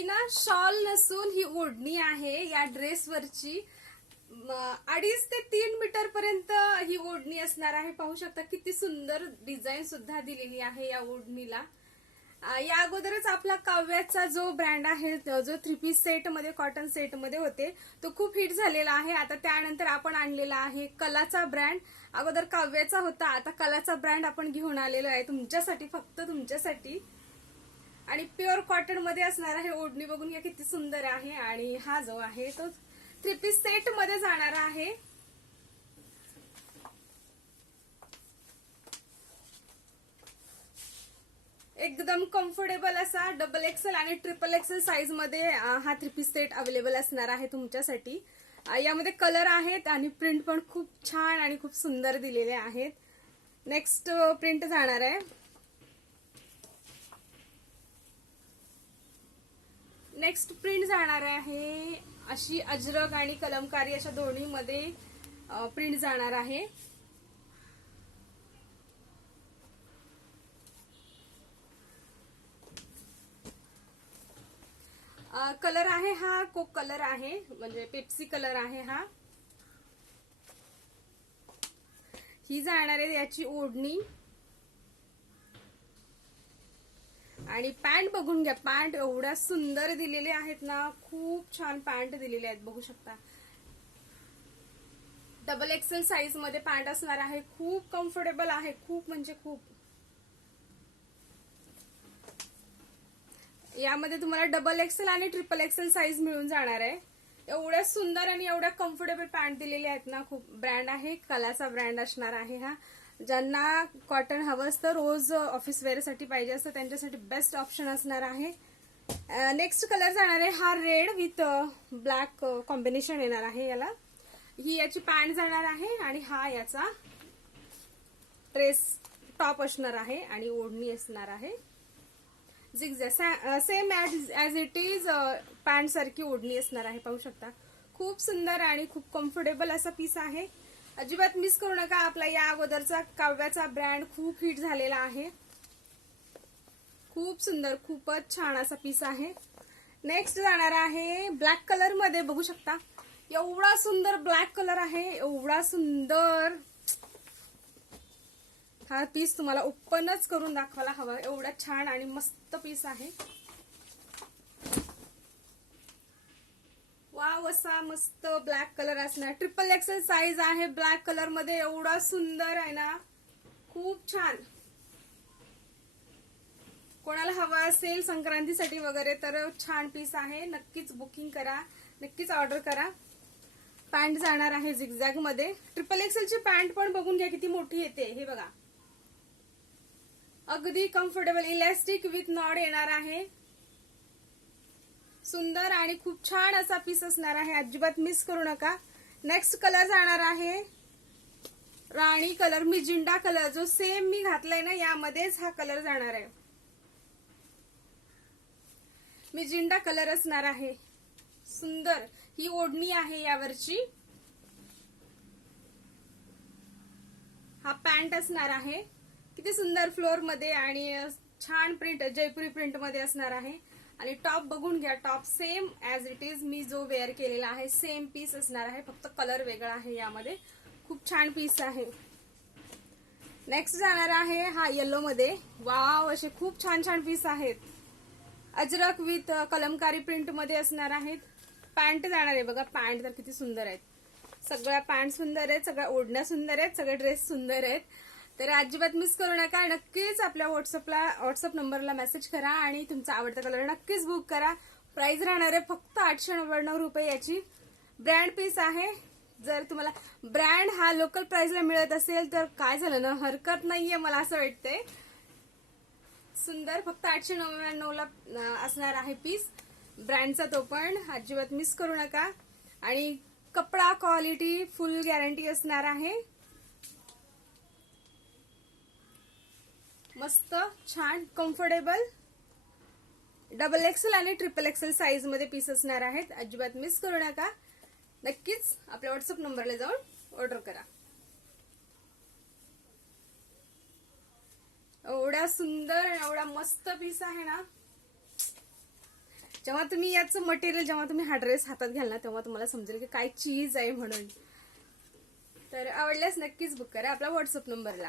ही ना शॉल नसून ही ओढणी आहे या ड्रेसवरची. 2.5 ते 3 मीटर पर्यंत ही ओढणी असणार आहे. पाहू शकता किती सुंदर डिझाईन सुद्धा दिलेली आहे या ओढणीला. या अगोदरच आपला काव्याचा जो ब्रँड आहे, जो 3 पीस सेट मध्ये, कॉटन सेट मध्ये होते, तो खूप हिट झालेला आहे. आता त्यानंतर आपण आणलेला आहे कलाचा ब्रँड. अगोदर काव्याचा होता, आता कलाचा ब्रँड आपण घेऊन आलेलो आहे तुमच्यासाठी, फक्त तुमच्यासाठी. आणि प्युअर कॉटन मध्ये असणार आहे. ओढणी बघून घ्या किती सुंदर आहे. आणि हा जो आहे तो 3 पीस सेट मध्ये जाणार आहे. एकदम कम्फर्टेबल असा डबल एक्सेल आणि ट्रिपल एक्सेल साईज मध्ये हा 3 पीस सेट अवेलेबल असणार आहे तुमच्यासाठी. यामध्ये कलर आहेत आणि प्रिंट पण खूप छान आणि खूप सुंदर दिलेले आहेत. नेक्स्ट प्रिंट जाणार आहे. नेक्स्ट प्रिंट जाणार आहे अशी अजरक आणि कलमकारी अशा दोन्ही मध्ये प्रिंट जाणार आहे. कलर आहे हा कोक कलर आहे, म्हणजे पेप्सी कलर आहे हा. ही जाणार आहे याची ओढणी. आणि पॅन्ट बघून घ्या, पॅन्ट एवढ्या सुंदर दिलेले आहेत ना, खूप छान पॅन्ट दिलेले आहेत, बघू शकता. डबल एक्सेल साईज मध्ये पॅन्ट असणार आहे. खूप कम्फर्टेबल आहे, खूप म्हणजे खूप. यामध्ये तुम्हाला डबल एक्सेल आणि ट्रिपल एक्सेल साईज मिळून जाणार आहे. एवढ्या सुंदर आणि एवढ्या कम्फर्टेबल पॅन्ट दिलेले आहेत ना. खूप ब्रँड आहे, कलाचा ब्रँड असणार आहे हा. ज्यांना कॉटन हवं असतं, रोज ऑफिस वेअर साठी पाहिजे असतं, त्यांच्यासाठी बेस्ट ऑप्शन असणार आहे. नेक्स्ट कलर जाणार आहे हा रेड विथ ब्लॅक कॉम्बिनेशन येणार आहे याला. ही याची पॅन्ट जाणार आहे आणि हा याचा ड्रेस टॉप असणार आहे आणि ओढणी असणार आहे. Same as it is pant सारखी ओढणी असणार आहे, पाहू शकता. खूप सुंदर आणि खूप कम्फर्टेबल असा पीस आहे. अजिबात मिस करू नका. आपला या अगोदरचा काव्याचा ब्रँड खूप हिट झालेला आहे. खूप सुंदर, खूपच छान असा पीस आहे. नेक्स्ट जाणार आहे ब्लॅक कलर मध्ये, बघू शकता. एवढा सुंदर ब्लॅक कलर आहे, एवढा सुंदर. हा पीस तुम्हाला ओपनच करून दाखवायला हवा, एवढा छान आणि मस्त पीस आहे. वाव, असा मस्त ब्लॅक कलर असणार. ट्रिपल एक्सेल साईज आहे ब्लॅक कलर मध्ये. एवढा सुंदर आहे ना, खूप छान. कोणाला हवा असेल संक्रांतीसाठी वगैरे तर छान पीस आहे. नक्कीच बुकिंग करा, नक्कीच ऑर्डर करा. पॅन्ट जाणार आहे झिगझॅग मध्ये. ट्रिपल एक्सेलची पॅन्ट पण बघून घ्या किती मोठी येते, हे बघा. अगदी कम्फर्टेबल इलास्टिक विथ नॉड येणार आहे. सुंदर आणि खूप छान असा पीस असणार आहे, अजिबात मिस करू नका. नेक्स्ट कलर जाणार आहे राणी कलर, मिजिंडा कलर. जो सेम मी घातलाय ना, यामध्येच हा कलर जाणार आहे. मिजिंडा कलर असणार आहे. सुंदर ही ओढणी आहे यावरची. हा पॅन्ट असणार आहे. किती सुंदर फ्लोर मध्ये आणि छान प्रिंट, जयपुरी प्रिंट मध्ये असणार आहे. आणि टॉप बघून घ्या, top same as it is me जो वेअर केलेला आहे, सेम पीस असणार आहे, फक्त कलर वेगळा आहे यामध्ये. खूप छान पीस आहे. नेक्स्ट जाणार आहे हा येलो मध्ये. वाव, असे खूप छान छान पीस आहेत. अजरक विथ कलमकारी प्रिंट मध्ये असणार आहेत. पॅन्ट जाणार आहे बघा, पॅन्ट तर किती सुंदर आहेत. सगळ्या पॅन्ट सुंदर आहेत, सगळ्या ओढण्या सुंदर आहेत, सगळे ड्रेस सुंदर आहेत. तर अजिबात मिस करू नका. नक्कीच आपल्या व्हॉट्सअप नंबरला मेसेज करा आणि तुमचा आवडता कलर नक्कीच बुक करा. प्राइस राहणार आहे फक्त 899 रुपये याची. ब्रँड पीस आहे. जर तुम्हाला ब्रँड हा लोकल प्राइसला मिळत असेल तर काय झालं ना, हरकत नाहीये, मला असं वाटतंय. सुंदर, फक्त 899 ला असणार आहे पीस ब्रँडचा, तो पण अजिबात मिस करू नका. आणि कपडा क्वालिटी फुल गॅरंटी असणार आहे. मस्त छान कम्फर्टेबल डबल एक्सेल आणि ट्रिपल एक्सेल साईज मध्ये पीस असणार आहेत. अजिबात मिस करू नका. नक्कीच आपल्या व्हॉट्सअप नंबरला जाऊन ऑर्डर करा. एवढा सुंदर आणि एवढा मस्त पीस आहे ना, जेव्हा तुम्ही याचं मटेरियल जेव्हा तुम्ही हा ड्रेस हातात घ्याल ना तेव्हा तुम्हाला समजेल की काय चीज आहे म्हणून. तर आवडल्यास नक्कीच बुक करा आपल्या व्हॉट्सअप नंबरला.